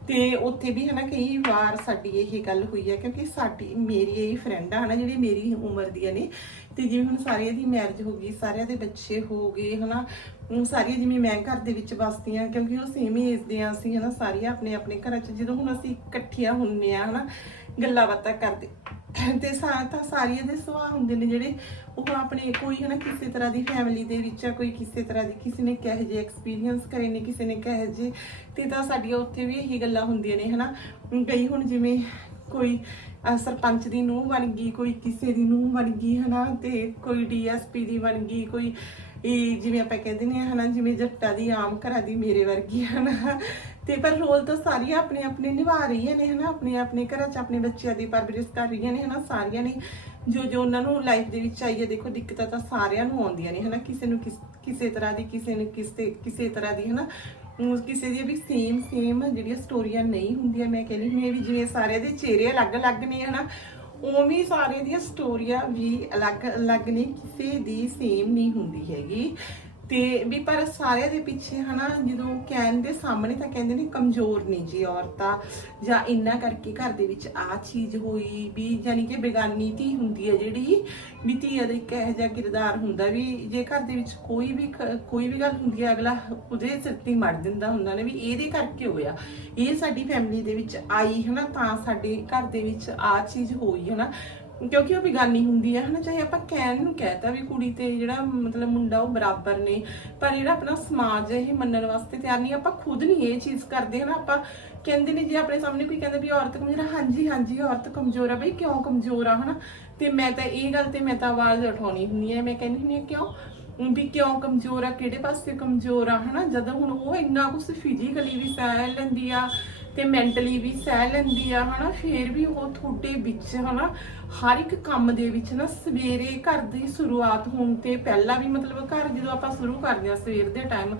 ਤੇ ਉੱਥੇ ਵੀ ਹਨਾ ਕਈ ਵਾਰ ਸਾਡੀ ਇਹ ਗੱਲ ਹੋਈ ਹੈ ਕਿਉਂਕਿ ਸਾਡੀ, ਮੇਰੀ ਇਹ ਫਰੈਂਡ ਆ ਹਨਾ ਜਿਹੜੀ ਮੇਰੀ ਉਮਰ ਦੀਆਂ ਨੇ, ਤੇ ਜਿਵੇਂ ਹੁਣ ਸਾਰਿਆਂ ਦੀ ਮੈਰਿਜ ਹੋ ਗਈ, ਸਾਰਿਆਂ ਦੇ ਬੱਚੇ ਹੋ ਗਏ ਹਨਾ, ਹੁਣ ਸਾਰੀਆਂ ਜਿਵੇਂ ਮੈਂ ਘਰ ਦੇ ਵਿੱਚ ਵਸਦੀ ਆ ਕਿਉਂਕਿ ਉਹ ਸੇਮ ਏਜ ਦੇ ਆ ਅਸੀਂ ਹਨਾ, ਸਾਰੀਆਂ ਆਪਣੇ ਆਪਣੇ ਘਰਾਂ 'ਚ ਜਦੋਂ ਹੁਣ ਅਸੀਂ ਇਕੱਠੀਆਂ ਹੁੰਨੇ ਆ ਹਨਾ, ਗੱਲਾਂ ਬਾਤਾਂ ਕਰਦੇ ਤੇ ਸਾ, ਤਾਂ ਸਾਰੀਆਂ ਦੇ ਸੁਭਾਅ ਹੁੰਦੇ ਨੇ ਜਿਹੜੇ ਉਹ ਆਪਣੇ ਕੋਈ ਹੈ ਨਾ ਕਿਸੇ ਤਰ੍ਹਾਂ ਦੀ ਫੈਮਿਲੀ ਦੇ ਵਿੱਚ ਆ ਕੋਈ ਕਿਸੇ ਤਰ੍ਹਾਂ ਦੀ ਕਿਸੇ ਨੇ ਕਿਹੋ ਜਿਹੇ ਐਕਸਪੀਰੀਅੰਸ ਕਰੇ ਨੇ, ਕਿਸੇ ਨੇ ਕਿਹੋ ਜਿਹੇ, ਤੇ ਤਾਂ ਸਾਡੀਆਂ ਉੱਥੇ ਵੀ ਇਹੀ ਗੱਲਾਂ ਹੁੰਦੀਆਂ ਨੇ ਹਨਾ। ਹੁਣ ਕਈ ਹੁਣ ਜਿਵੇਂ ਕੋਈ ਸਰਪੰਚ ਦੀ ਨੂੰਹ ਬਣ ਗਈ, ਕੋਈ ਕਿਸੇ ਦੀ ਨੂੰਹ ਬਣ ਗਈ ਹਨਾ, ਤੇ ਕੋਈ ਡੀਐਸਪੀ ਦੀ ਬਣ ਗਈ, ਕੋਈ ਇਹ ਜਿਵੇਂ ਆਪਾਂ ਕਹਿੰਦੇ ਨੇ ਹਨਾ, ਜਿਵੇਂ ਜੱਟਾਂ ਦੀ ਆਮ ਘਰਾਂ ਦੀ ਮੇਰੇ ਵਰਗੀ ਹਨਾ। ਤੇ ਪਰ ਰੋਲ ਤਾਂ ਸਾਰੀਆਂ ਆਪਣੇ ਆਪਣੇ ਨਿਭਾ ਰਹੀਆਂ ਨੇ, ਹਨਾ? ਆਪਣੇ ਆਪਣੇ ਘਰਾਂ 'ਚ ਆਪਣੇ ਬੱਚਿਆਂ ਦੀ ਪਰਵਰਿਸ਼ ਕਰ ਰਹੀਆਂ ਨੇ, ਹਨਾ? ਸਾਰੀਆਂ ਨੇ ਜੋ ਜੋ ਉਹਨਾਂ ਨੂੰ ਲਾਈਫ ਦੇ ਵਿੱਚ ਆਈ ਹੈ, ਦੇਖੋ, ਦਿੱਕਤਾਂ ਤਾਂ ਸਾਰਿਆਂ ਨੂੰ ਆਉਂਦੀਆਂ ਨੇ, ਹਨਾ? ਕਿਸੇ ਨੂੰ ਕਿਸ- ਕਿਸੇ ਤਰ੍ਹਾਂ ਦੀ, ਕਿਸੇ ਨੂੰ ਕਿਸੇ ਕਿਸੇ ਤਰ੍ਹਾਂ ਦੀ, ਹਨਾ? ਅਮ ਕਿਸੇ ਦੀ ਵੀ ਸੇਮ ਸੇਮ ਜਿਹੜੀਆਂ ਸਟੋਰੀਆਂ ਨਹੀਂ ਹੁੰਦੀਆਂ, ਮੈਂ ਕਹਿੰਦੀ ਮੈਂ ਵੀ ਜਿਵੇਂ ਸਾਰਿਆਂ ਦੇ ਚਿਹਰੇ ਅਲੱਗ-ਅਲੱਗ ਨੇ, ਹਨਾ? ਉਵੇਂ ਸਾਰਿਆਂ ਦੀਆਂ ਸਟੋਰੀਆਂ ਵੀ ਅਲੱਗ-ਅਲੱਗ ਨੇ, ਕਿਸੇ ਦੀ ਸੇਮ ਨਹੀਂ ਹੁੰਦੀ ਹੈਗੀ। ਤੇ ਵੀ ਪਰ ਸਾਰਿਆਂ ਦੇ ਪਿੱਛੇ ਹਨਾ, ਜਦੋਂ ਕਹਿਣ ਦੇ ਸਾਹਮਣੇ ਤਾਂ ਕਹਿੰਦੇ ਨੇ ਕਮਜ਼ੋਰ ਨੇ ਜੀ ਔਰਤਾਂ, ਜਾਂ ਇੰਨਾ ਕਰਕੇ ਘਰ ਦੇ ਵਿੱਚ ਆ ਚੀਜ਼ ਹੋਈ ਵੀ ਯਾਨੀ ਕਿ ਬੇਗਾਨੀ ਧੀ ਹੁੰਦੀ ਹੈ ਜਿਹੜੀ, ਵੀ ਧੀ ਦਾ ਇੱਕ ਇਹੋ ਜਿਹਾ ਕਿਰਦਾਰ ਹੁੰਦਾ ਵੀ ਜੇ ਘਰ ਦੇ ਵਿੱਚ ਕੋਈ ਵੀ ਕੋਈ ਵੀ ਗੱਲ ਹੁੰਦੀ ਹੈ, ਅਗਲਾ ਉਹਦੇ ਸਿਰ ਤੇ ਹੀ ਮੜ ਦਿੰਦਾ ਹੁੰਦਾ ਨੇ ਵੀ ਇਹਦੇ ਕਰਕੇ ਹੋਇਆ। ਇਹ ਸਾਡੀ ਫੈਮਿਲੀ ਦੇ ਵਿੱਚ ਆਈ ਹਨਾ, ਤਾਂ ਸਾਡੇ ਘਰ ਦੇ ਵਿੱਚ ਆ ਚੀਜ਼ ਹੋਈ ਹਨਾ। ਕਿਉਂਕਿ ਉਹ ਬਿਗਾਨੀ ਹੁੰਦੀ ਹੈ ਹਨਾ? ਚਾਹੇ ਆਪਾਂ ਕਹਿਣ ਨੂੰ ਕਹਿਤਾ ਵੀ ਕੁੜੀ ਤੇ ਜਿਹੜਾ ਮਤਲਬ ਮੁੰਡਾ ਉਹ ਬਰਾਬਰ ਨੇ, ਪਰ ਜਿਹੜਾ ਆਪਣਾ ਸਮਾਜ ਹੈ ਇਹ ਮੰਨਣ ਵਾਸਤੇ ਤਿਆਰ ਨਹੀਂ। ਆਪਾਂ ਖੁਦ ਨਹੀਂ ਇਹ ਚੀਜ਼ ਕਰਦੇ, ਹਨਾ? ਆਪਾਂ ਕਹਿੰਦੇ ਨੇ ਜੇ ਆਪਣੇ ਸਾਹਮਣੇ ਕੋਈ ਕਹਿੰਦਾ ਵੀ ਔਰਤ ਕਮਜ਼ੋਰ ਆ, ਹਾਂਜੀ ਹਾਂਜੀ, ਔਰਤ ਕਮਜ਼ੋਰ ਆ, ਬਈ ਕਿਉਂ ਕਮਜ਼ੋਰ ਆ, ਹਨਾ? ਤੇ ਮੈਂ ਤਾਂ ਇਹ ਗੱਲ ਤੇ ਮੈਂ ਤਾਂ ਆਵਾਜ਼ ਉਠਾਉਣੀ ਹੁੰਦੀ ਹੈ ਮੈਂ ਕਹਿੰਦੀ ਹੁੰਦੀ ਹਾਂ ਕਿਉਂ? ਵੀ ਕਿਉਂ ਕਮਜ਼ੋਰ ਆ, ਕਿਹੜੇ ਪਾਸੇ ਕਮਜ਼ੋਰ ਆ, ਹਨਾ? ਜਦੋਂ ਹੁਣ ਉਹ ਇੰਨਾ ਕੁਝ ਫਿਜ਼ੀਕਲੀ ਵੀ ਸਹਿ ਲੈਂਦੀ ਆ ਤੇ ਮੈਂਟਲੀ ਵੀ ਸਹਿ ਲੈਂਦੀ ਆ, ਹਨਾ? ਫੇਰ ਵੀ ਉਹ ਤੁਹਾਡੇ ਵਿੱਚ, ਹਨਾ? ਹਰ ਇੱਕ ਕੰਮ ਦੇ ਵਿੱਚ ਨਾ ਸਵੇਰੇ ਘਰ ਦੀ ਸ਼ੁਰੂਆਤ ਹੋਣ ਤੇ ਪਹਿਲਾਂ ਵੀ ਮਤਲਬ ਘਰ ਜਦੋਂ ਆਪਾਂ ਸ਼ੁਰੂ ਕਰਦੇ ਆ, ਸਵੇਰ ਦੇ ਟਾਈਮ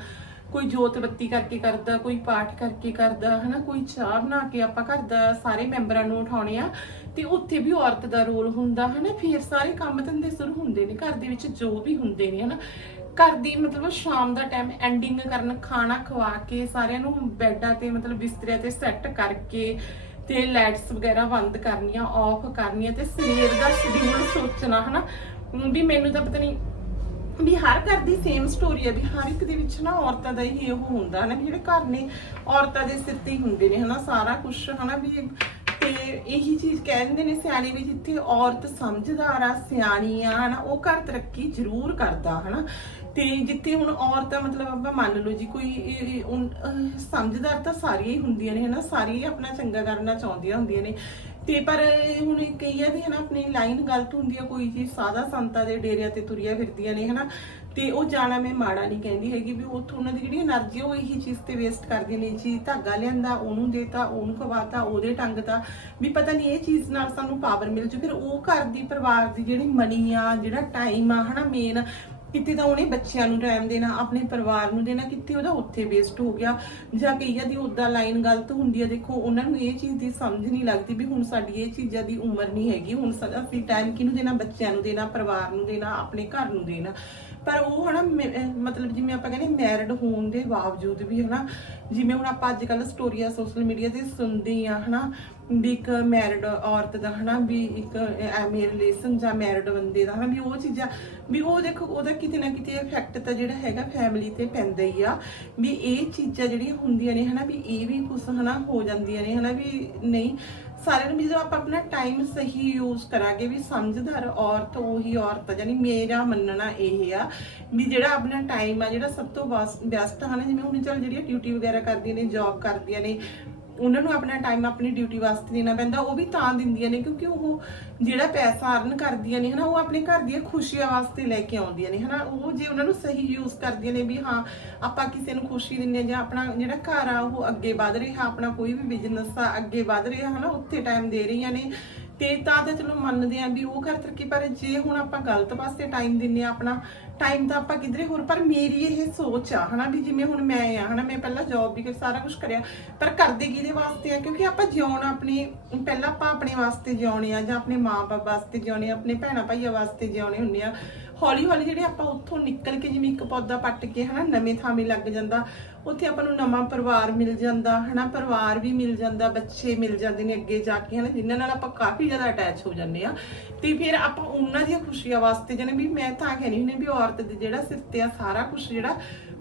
ਕੋਈ ਜੋਤ ਬੱਤੀ ਕਰਕੇ ਕਰਦਾ, ਕੋਈ ਪਾਠ ਕਰਕੇ ਕਰਦਾ, ਹਨਾ, ਕੋਈ ਚਾਹ ਬਣਾ ਕੇ ਆਪਾਂ ਘਰ ਦਾ ਸਾਰੇ ਮੈਂਬਰਾਂ ਨੂੰ ਉਠਾਉਣੇ ਆ, ਤੇ ਉੱਥੇ ਵੀ ਔਰਤ ਦਾ ਰੋਲ ਹੁੰਦਾ, ਹਨਾ, ਫਿਰ ਸਾਰੇ ਕੰਮ ਧੰਦੇ ਸ਼ੁਰੂ ਹੁੰਦੇ ਨੇ, ਘਰ ਦੇ ਵਿੱਚ ਜੋ ਵੀ ਹੁੰਦੇ ਨੇ, ਹਨਾ। ਘਰ ਦੀ ਮਤਲਬ ਸ਼ਾਮ ਦਾ ਟਾਈਮ ਐਂਡਿੰਗ ਕਰਨ, ਖਾਣਾ ਖਵਾ ਕੇ ਸਾਰਿਆਂ ਨੂੰ ਬੈੱਡਾਂ ਤੇ ਮਤਲਬ ਬਿਸਤਰਿਆਂ ਤੇ ਸੈੱਟ ਕਰਕੇ ਤੇ ਲਾਈਟਸ ਵਗੈਰਾ ਬੰਦ ਕਰਨੀਆਂ ਆਫ ਕਰਨੀਆਂ ਤੇ ਸਵੇਰ ਦਾ ਸ਼ਡਿਊਲ ਸੋਚਣਾ, ਹਨਾ। ਵੀ ਮੈਨੂੰ ਤਾਂ ਪਤਾ ਨਹੀਂ ਵੀ ਹਰ ਘਰ ਦੀ ਸੇਮ ਸਟੋਰੀ ਹੈ ਵੀ ਹਰ ਇੱਕ ਦੇ ਵਿੱਚ ਨਾ ਔਰਤਾਂ ਦਾ ਹੀ ਉਹ ਹੁੰਦਾ ਨਾ ਵੀ ਜਿਹੜੇ ਘਰ ਨੇ, ਔਰਤਾਂ ਦੇ ਸਿਰ ਤੇ ਹੀ ਹੁੰਦੇ ਨੇ ਹਨਾ, ਸਾਰਾ ਕੁਝ ਹਨਾ ਵੀ ਤੇ ਇਹੀ ਚੀਜ਼ ਕਹਿੰਦੇ ਨੇ ਸਿਆਣੇ ਵੀ ਜਿੱਥੇ ਔਰਤ ਸਮਝਦਾਰ ਆ, ਸਿਆਣੀ ਆ ਹਨਾ, ਉਹ ਘਰ ਤਰੱਕੀ ਜ਼ਰੂਰ ਕਰਦਾ ਹਨਾ। ਤੇ ਜਿੱਥੇ ਹੁਣ ਔਰਤਾਂ ਮਤਲਬ ਆਪਾਂ ਮੰਨ ਲਓ ਜੀ ਕੋਈ ਸਮਝਦਾਰ ਤਾਂ ਸਾਰੀਆਂ ਹੀ ਹੁੰਦੀਆਂ ਨੇ ਹਨਾ, ਸਾਰੀਆਂ ਹੀ ਆਪਣਾ ਚੰਗਾ ਕਰਨਾ ਚਾਹੁੰਦੀਆਂ ਹੁੰਦੀਆਂ ਨੇ। ਤੇ ਪਰ ਹੁਣ ਕਈਆਂ ਦੀ ਹਨਾ ਆਪਣੀ ਲਾਈਨ ਗਲਤ ਹੁੰਦੀ ਆ, ਕੋਈ ਜੀ ਸਾਦਾ ਸੰਤਾ ਦੇ ਡੇਰਿਆਂ ਤੇ ਤੁਰੀਆਂ ਫਿਰਦੀਆਂ ਨੇ, ਹਨਾ? ਤੇ ਉਹ ਜਾਣਾ ਮੈਂ ਮਾੜਾ ਨਹੀਂ ਕਹਿੰਦੀ ਹੈਗੀ ਵੀ ਉੱਥੋਂ ਉਹਨਾਂ ਦੀ ਜਿਹੜੀ એનર્ਜੀ ਉਹ ਇਹੀ ਚੀਜ਼ ਤੇ ਵੇਸਟ ਕਰਦੇ ਨੇ, ਜੀ ਧਾਗਾ ਲਿਆਂਦਾ, ਉਹਨੂੰ ਦੇਤਾ, ਉਹਨੂੰ ਖਵਾਤਾ, ਉਹਦੇ ਟੰਗ ਦਾ ਵੀ ਪਤਾ ਨਹੀਂ ਇਹ ਚੀਜ਼ ਨਾਲ ਸਾਨੂੰ ਪਾਵਰ ਮਿਲ ਜੂ, ਫਿਰ ਉਹ ਘਰ ਦੀ ਪਰਿਵਾਰ ਦੀ ਜਿਹੜੀ ਮਨੀ ਆ, ਜਿਹੜਾ ਟਾਈਮ ਆ, ਹਨਾ ਮੇਨ ਕਿਤੇ ਤਾਂ ਉਹਨੇ ਬੱਚਿਆਂ ਨੂੰ ਟਾਈਮ ਦੇਣਾ, ਆਪਣੇ ਪਰਿਵਾਰ ਨੂੰ ਦੇਣਾ ਕਿਤੇ, ਉਹਦਾ ਉੱਥੇ ਵੇਸਟ ਹੋ ਗਿਆ। ਜਾਂ ਕਈਆਂ ਦੀ ਉਦਾਂ ਲਾਈਨ ਗਲਤ ਹੁੰਦੀ ਹੈ ਦੇਖੋ, ਉਹਨਾਂ ਨੂੰ ਇਹ ਚੀਜ਼ ਦੀ ਸਮਝ ਨਹੀਂ ਲੱਗਦੀ ਵੀ ਹੁਣ ਸਾਡੀ ਇਹ ਚੀਜ਼ਾਂ ਦੀ ਉਮਰ ਨਹੀਂ ਹੈਗੀ। ਹੁਣ ਸਾਡਾ ਅਸੀਂ ਟਾਈਮ ਕਿਹਨੂੰ ਦੇਣਾ? ਬੱਚਿਆਂ ਨੂੰ ਦੇਣਾ, ਪਰਿਵਾਰ ਨੂੰ ਦੇਣਾ, ਆਪਣੇ ਘਰ ਨੂੰ ਦੇਣਾ। ਪਰ ਉਹ ਹਨਾ ਮੇ- ਅਹ ਮਤਲਬ ਜਿਵੇਂ ਆਪਾਂ ਕਹਿੰਦੇ ਮੈਰਿਡ ਹੋਣ ਦੇ ਬਾਵਜੂਦ ਵੀ ਹਨਾ, ਜਿਵੇਂ ਹੁਣ ਆਪਾਂ ਅੱਜ ਕੱਲ ਸਟੋਰੀਆਂ ਸੋਸ਼ਲ ਮੀਡੀਆ ਤੇ ਸੁਣਦੇ ਆ ਹਨਾ, ਵੀ ਇੱਕ ਮੈਰਿਡ ਔਰਤ ਦਾ ਹਨਾ, ਵੀ ਇੱਕ ਐਵੇਂ ਰਿਲੇਸ਼ਨ ਜਾਂ ਮੈਰਿਡ ਬੰਦੇ ਦਾ ਹਨਾ, ਵੀ ਉਹ ਚੀਜ਼ਾਂ, ਵੀ ਉਹ ਦੇਖੋ ਉਹਦਾ ਕਿਤੇ ਨਾ ਕਿਤੇ ਇਫੈਕਟ ਤਾਂ ਜਿਹੜਾ ਹੈਗਾ ਫੈਮਿਲੀ ਤੇ ਪੈਂਦਾ ਹੀ ਆ, ਵੀ ਇਹ ਚੀਜ਼ਾਂ ਜਿਹੜੀਆਂ ਹੁੰਦੀਆਂ ਨੇ ਹਨਾ, ਵੀ ਇਹ ਵੀ ਕੁਝ ਹਨਾ ਹੋ ਜਾਂਦੀਆਂ ਨੇ ਹਨਾ, ਵੀ ਨਹੀਂ ਸਾਰਿਆਂ ਨੂੰ ਵੀ ਜਦੋਂ ਆਪਾਂ ਆਪਣਾ ਟਾਈਮ ਸਹੀ ਯੂਜ਼ ਕਰਾਂਗੇ ਵੀ ਸਮਝਦਾਰ ਔਰਤ ਉਹੀ ਔਰਤ ਆ ਜਾਨੀ ਮੇਰਾ ਮੰਨਣਾ ਇਹ ਆ ਵੀ ਜਿਹੜਾ ਆਪਣਾ ਟਾਈਮ ਆ, ਜਿਹੜਾ ਸਭ ਤੋਂ ਬਸ ਬੈਸਟ ਹਨ, ਜਿਵੇਂ ਹੁਣ ਚੱਲ ਜਿਹੜੀਆਂ ਡਿਊਟੀ ਵਗੈਰਾ ਕਰਦੀਆਂ ਨੇ ਜੌਬ ਕਰਦੀਆਂ ਨੇ ਉਹਨਾਂ ਨੂੰ ਆਪਣਾ ਟਾਈਮ ਆਪਣੀ ਡਿਊਟੀ ਵਾਸਤੇ ਦੇਣਾ ਪੈਂਦਾ, ਉਹ ਵੀ ਤਾਂ ਦਿੰਦੀਆਂ ਨੇ ਕਿਉਂਕਿ ਉਹ ਜਿਹੜਾ ਪੈਸਾ ਅਰਨ ਕਰਦੀਆਂ ਨੇ ਹਨਾ, ਉਹ ਆਪਣੇ ਘਰ ਦੀਆਂ ਖੁਸ਼ੀਆਂ ਵਾਸਤੇ ਲੈ ਕੇ ਆਉਂਦੀਆਂ ਨੇ ਹਨਾ, ਉਹ ਜੇ ਉਹਨਾਂ ਨੂੰ ਸਹੀ ਯੂਜ਼ ਕਰਦੀਆਂ ਨੇ ਵੀ ਹਾਂ, ਆਪਾਂ ਕਿਸੇ ਨੂੰ ਖੁਸ਼ੀ ਦਿੰਦੇ ਹਾਂ ਜਾਂ ਆਪਣਾ ਜਿਹੜਾ ਘਰ ਆ, ਉਹ ਅੱਗੇ ਵਧ ਰਿਹਾ, ਆਪਣਾ ਕੋਈ ਵੀ ਬਿਜ਼ਨਸ ਆ, ਅੱਗੇ ਵਧ ਰਿਹਾ, ਹਨਾ, ਉੱਥੇ ਟਾਈਮ ਦੇ ਰਹੀਆਂ ਨੇ। ਤੇ ਤਾਂ ਚਲੋ ਮੰਨਦੇ ਆ ਵੀ ਉਹ ਕਰ ਤਰੱਕੀ, ਪਰ ਜੇ ਹੁਣ ਆਪਾਂ ਗਲਤ ਪਾਸੇ ਟਾਈਮ ਦਿੰਨੇ ਆ ਆਪਣਾ ਟਾਈਮ ਤਾਂ ਆਪਾਂ ਕਿਧਰੇ ਹੋਰ, ਪਰ ਮੇਰੀ ਇਹ ਸੋਚ ਆ, ਹਨਾ ਵੀ ਜਿਵੇਂ ਹੁਣ ਮੈਂ ਆ, ਹਨਾ ਮੈਂ ਪਹਿਲਾਂ ਜੌਬ ਵੀ ਕਰ, ਸਾਰਾ ਕੁਝ ਕਰਿਆ, ਪਰ ਕਰਦੇ ਕਿਹਦੇ ਵਾਸਤੇ ਆ? ਕਿਉਂਕਿ ਆਪਾਂ ਜਿਉਣਾ ਆਪਣੇ, ਪਹਿਲਾਂ ਆਪਾਂ ਆਪਣੇ ਵਾਸਤੇ ਜਿਉਣੇ ਆ, ਜਾਂ ਆਪਣੇ ਮਾਪੇ ਵਾਸਤੇ ਜਿਉਣੇ ਆ, ਆਪਣੇ ਭੈਣਾ ਭਾਈਆਂ ਵਾਸਤੇ ਜਿਉਣੇ ਹੁੰਨੇ ਆ। ਹੌਲੀ ਹੌਲੀ ਜਿਹੜੇ ਆਪਾਂ ਉੱਥੋਂ ਨਿਕਲ ਕੇ ਜਿਵੇਂ ਇੱਕ ਪੌਦਾ ਪੱਟ ਕੇ ਹਨਾ, ਨਵੇਂ ਥਾਵੇਂ ਲੱਗ ਜਾਂਦਾ, ਉੱਥੇ ਆਪਾਂ ਨੂੰ ਨਵਾਂ ਪਰਿਵਾਰ ਮਿਲ ਜਾਂਦਾ, ਹਨਾ, ਪਰਿਵਾਰ ਵੀ ਮਿਲ ਜਾਂਦਾ, ਬੱਚੇ ਮਿਲ ਜਾਂਦੇ ਨੇ ਅੱਗੇ ਜਾ ਕੇ, ਹਨਾ, ਜਿਨ੍ਹਾਂ ਨਾਲ ਆਪਾਂ ਕਾਫੀ ਜ਼ਿਆਦਾ ਅਟੈਚ ਹੋ ਜਾਂਦੇ ਆ ਤੇ ਫਿਰ ਆਪਾਂ ਉਹਨਾਂ ਦੀਆਂ ਖੁਸ਼ੀਆਂ ਵਾਸਤੇ ਜਨੇ ਵੀ ਮੈਂ ਤਾਂ ਕਹਿੰਦੀ ਹੁੰਦੀ ਵੀ ਔਰਤ ਦੇ ਜਿਹੜਾ ਸਿਰ ਤੇ ਆ ਸਾਰਾ ਕੁਝ ਜਿਹੜਾ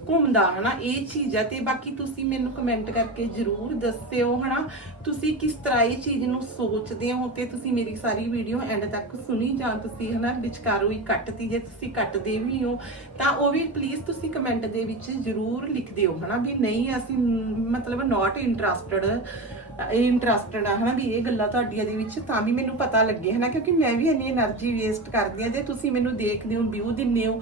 ਘੁੰਮਦਾ, ਹਨਾ? ਇਹ ਚੀਜ਼ ਹੈ ਤੇ ਬਾਕੀ ਤੁਸੀਂ ਮੈਨੂੰ ਕਮੈਂਟ ਕਰਕੇ ਜਰੂਰ ਦੱਸਿਓ, ਹਨਾ? ਤੁਸੀਂ ਕਿਸ ਤਰ੍ਹਾਂ ਇਹ ਚੀਜ਼ ਨੂੰ ਸੋਚਦੇ ਹੋ ਤੇ ਤੁਸੀਂ ਮੇਰੀ ਸਾਰੀ ਵੀਡੀਓ ਐਂਡ ਤੱਕ ਸੁਣੀ ਜਾਂ ਤੁਸੀਂ, ਹਨਾ, ਵਿਚਕਾਰੋਂ ਹੀ ਕੱਟਤੀ। ਜੇ ਤੁਸੀਂ ਕੱਟਦੇ ਵੀ ਹੋ, ਤਾਂ ਉਹ ਵੀ ਪਲੀਜ਼ ਤੁਸੀਂ ਕਮੈਂਟ ਦੇ ਵਿੱਚ ਜਰੂਰ ਲਿਖ ਦਿਓ, ਹਨਾ? ਵੀ ਨਹੀਂ, ਅਸੀਂ ਮਤਲਬ ਨਾਟ ਇੰਟਰਸਟਡ ਇਹ ਇੰਟਰਸਟਡ ਆ, ਹਨਾ? ਵੀ ਇਹ ਗੱਲਾਂ ਤੁਹਾਡੀਆਂ ਦੇ ਵਿੱਚ ਤਾਂ ਵੀ ਮੈਨੂੰ ਪਤਾ ਲੱਗੇ, ਹਨਾ? ਕਿਉਂਕਿ ਮੈਂ ਵੀ ਇੰਨੀ એનર્ਜੀ ਵੇਸਟ ਕਰਦੀ ਆ। ਜੇ ਤੁਸੀਂ ਮੈਨੂੰ ਦੇਖਦੇ ਹੋ ਵਿਊ ਦਿੰਦੇ ਹੋ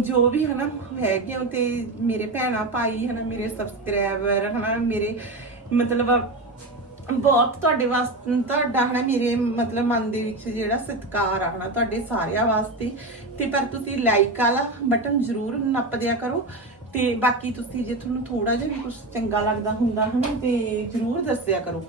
ਜੋ ਵੀ ਹਨਾ ਹੈਗੇ ਹੋ ਤੇ ਮੇਰੇ ਭੈਣਾ ਭਾਈ ਹਨਾ, ਮੇਰੇ ਸਬਸਕ੍ਰਾਈਬਰ ਹਨਾ, ਮੇਰੇ ਮਤਲਬ ਬਹੁਤ ਤੁਹਾਡੇ ਵਾਸਤੇ, ਤੁਹਾਡਾ ਹਨਾ ਮੇਰੇ ਮਤਲਬ ਮਨ ਦੇ ਵਿੱਚ ਜਿਹੜਾ ਸਤਿਕਾਰ ਆ ਹਨਾ ਤੁਹਾਡੇ ਸਾਰਿਆਂ ਵਾਸਤੇ। ਤੇ ਪਰ ਤੁਸੀਂ ਲਾਈਕ ਵਾਲਾ ਬਟਨ ਜ਼ਰੂਰ ਨੱਪ ਦਿਆ ਕਰੋ। ਤੇ ਬਾਕੀ ਤੁਸੀਂ ਜੇ ਤੁਹਾਨੂੰ ਥੋੜਾ ਜਿਹਾ ਵੀ ਕੁਝ ਚੰਗਾ ਲੱਗਦਾ ਹੁੰਦਾ ਹਨਾ, ਤੇ ਜ਼ਰੂਰ ਦੱਸਿਆ ਕਰੋ।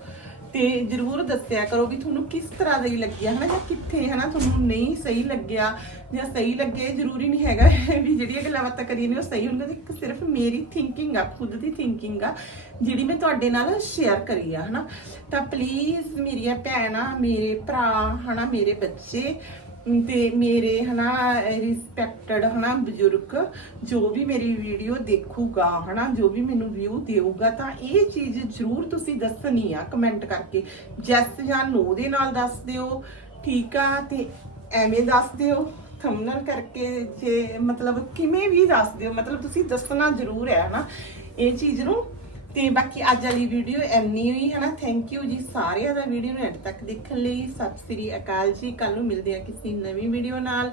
ਤੇ ਜਰੂਰ ਦੱਸਿਆ ਕਰੋ ਵੀ ਤੁਹਾਨੂੰ ਕਿਸ ਤਰ੍ਹਾਂ ਦਾ ਹੀ ਲੱਗਿਆ, ਹਨਾ? ਜਾਂ ਕਿੱਥੇ, ਹਨਾ? ਤੁਹਾਨੂੰ ਨਹੀਂ ਸਹੀ ਲੱਗਿਆ ਜਾਂ ਸਹੀ ਲੱਗੇ, ਜ਼ਰੂਰੀ ਨਹੀਂ ਹੈਗਾ ਵੀ ਜਿਹੜੀਆਂ ਗੱਲਾਂ ਬਾਤਾਂ ਕਰੀਆਂ ਨੇ ਉਹ ਸਹੀ ਹੋਣਗੀਆਂ। ਇੱਕ ਸਿਰਫ ਮੇਰੀ ਥਿੰਕਿੰਗ ਆ, ਖੁਦ ਦੀ ਥਿੰਕਿੰਗ ਆ, ਜਿਹੜੀ ਮੈਂ ਤੁਹਾਡੇ ਨਾਲ ਸ਼ੇਅਰ ਕਰੀ ਆ, ਹਨਾ? ਤਾਂ ਪਲੀਜ਼ ਮੇਰੀਆਂ ਭੈਣਾਂ, ਮੇਰੇ ਭਰਾ, ਹਨਾ? ਮੇਰੇ ਬੱਚੇ ਤੇ ਮੇਰੇ ਹਨਾ ਰਿਸਪੈਕਟਡ ਹਨਾ ਬਜ਼ੁਰਗ, ਜੋ ਵੀ ਮੇਰੀ ਵੀਡੀਓ ਦੇਖੂਗਾ ਹਨਾ, ਜੋ ਵੀ ਮੈਨੂੰ ਵਿਊ ਦੇਊਗਾ, ਤਾਂ ਇਹ ਚੀਜ਼ ਜ਼ਰੂਰ ਤੁਸੀਂ ਦੱਸਣੀ ਆ ਕਮੈਂਟ ਕਰਕੇ। ਜੈਸ ਜਾਂ ਨੋ ਦੇ ਨਾਲ ਦੱਸ ਦਿਓ, ਠੀਕ ਆ, ਤੇ ਐਵੇਂ ਦੱਸ ਦਿਓ ਥੰਬਨੇਲ ਕਰਕੇ ਜੇ ਮਤਲਬ ਕਿਵੇਂ ਵੀ ਦੱਸ ਦਿਓ, ਮਤਲਬ ਤੁਸੀਂ ਦੱਸਣਾ ਜ਼ਰੂਰ ਹੈ ਹਨਾ। ਇਹ ਚੀਜ਼ ਨੂੰ ਤੇ ਬਾਕੀ ਅੱਜ ਵਾਲੀ ਵੀਡੀਓ ਐਨੀ ਹੋਈ ਹੈ ਨਾ ਥੈਂਕ ਯੂ ਜੀ ਸਾਰਿਆਂ ਦਾ ਵੀਡੀਓ ਨੂੰ ਐਡ ਤੱਕ ਦੇਖਣ ਲਈ। ਸਤਿ ਸ੍ਰੀ ਅਕਾਲ ਜੀ। ਕੱਲ ਨੂੰ ਮਿਲਦੇ ਆ ਕਿਸੇ ਨਵੀਂ ਵੀਡੀਓ ਨਾਲ।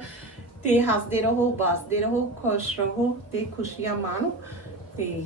ਤੇ ਹੱਸਦੇ ਰਹੋ, ਬਾਸਦੇ ਰਹੋ, ਖੁਸ਼ ਰਹੋ ਤੇ ਖੁਸ਼ੀਆਂ ਮਾਣੋ ਤੇ